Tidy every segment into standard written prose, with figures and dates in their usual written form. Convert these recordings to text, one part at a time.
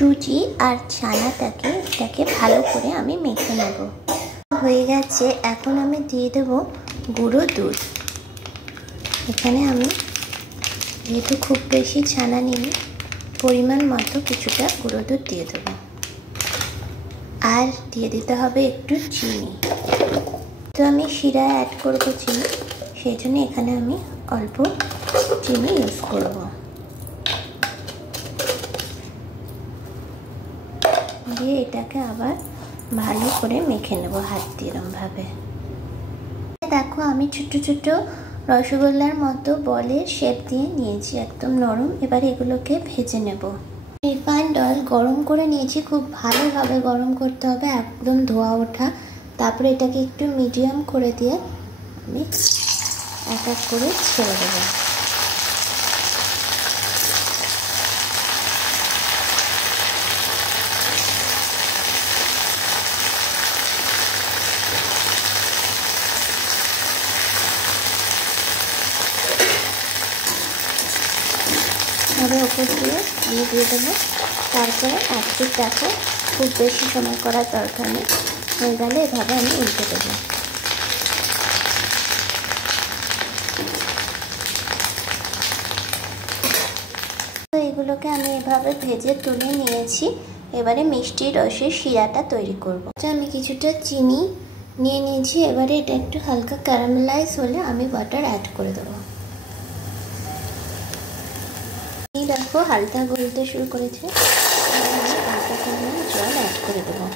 সুজি আর ছানাটাকে এটাকে ভালো করে আমি মেখে নেব। হয়ে গেছে। এখন আমি দিয়ে দেব গুঁড়ো দুধ। এখানে আমি যেহেতু খুব বেশি ছানা নিই, পরিমাণ মতো কিছুটা গুঁড়ো দুধ দিয়ে দেবো। আর দিয়ে দিতে হবে একটু চিনি। তো আমি শিরায় অ্যাড করব চিনি, সেই জন্য এখানে আমি অল্প চিনি ইউজ করব। দিয়ে এটাকে আবার ভালো করে মেখে নেব হাত দিয়ে এরমভাবে। দেখো আমি ছোট্ট ছোট্ট রসগোল্লার মতো বলের শেপ দিয়ে নিয়েছি, একদম নরম। এবার এগুলোকে ভেজে নেব। রিফাইন্ড অয়েল গরম করে নিয়েছি, খুব ভালোভাবে গরম করতে হবে, একদম ধোয়া ওঠা। তারপরে এটাকে একটু মিডিয়াম করে দিয়ে আমি এক এক করে ছেড়ে দেবো। এভাবে ওপর দিয়ে দিয়ে দেবো। তারপরে একটু দেখো, খুব বেশি সময় করার দরকার নেই, হয়ে গেলে এভাবে আমি উল্টে দেবো। তো এগুলোকে আমি এভাবে ভেজে তুলে নিয়েছি। এবারে মিষ্টির রসের শিরাটা তৈরি করব। আমি কিছুটা চিনি নিয়ে নিয়েছি। এবারে এটা একটু হালকা ক্যারামেলাইজ হলে আমি বাটার অ্যাড করে দেবো। দেখো হালকা গলতে শুরু করেছে, হালকা পরিমাণে জল অ্যাড করে দেবো।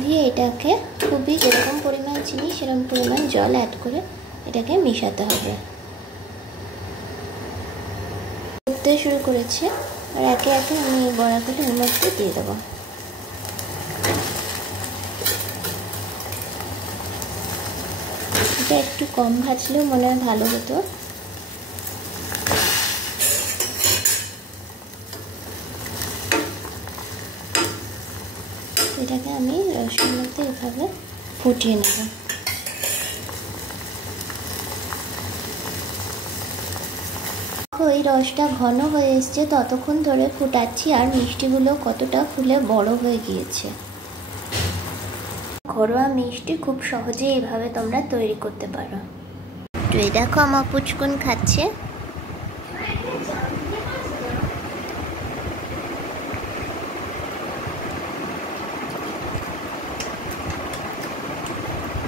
দিয়ে এটাকে খুবই যেরকম পরিমাণ চিনি সেরকম পরিমাণ জল অ্যাড করে এটাকে মিশাতে হবে। ফুটতে শুরু করেছে, আর একে একে আমি এই বড়াগুলো এর মধ্যে দিয়ে দেবো। এটা একটু কম ভাজলেও মনে হয় ভালো হতো। এটাকে আমি রসের মধ্যে এভাবে ফুটিয়ে নেব। এই রসটা ঘন হয়ে এসছে, ততক্ষণ ধরে ফুটাচ্ছি, আর মিষ্টিগুলো কতটা ফুলে বড় হয়ে গিয়েছে। ঘরোয়া মিষ্টি খুব সহজে এইভাবে তোমরা তৈরি করতে পারো। তো এই দেখো আমার পুচকুন খাচ্ছে।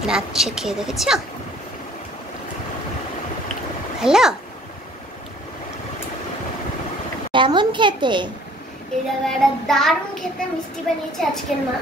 নাচছে, খেয়ে দেখেছ? হ্যালো, কেমন খেতে? এই জায়গাটা দারুণ খেতে মিষ্টি বানিয়েছে আজকের মা।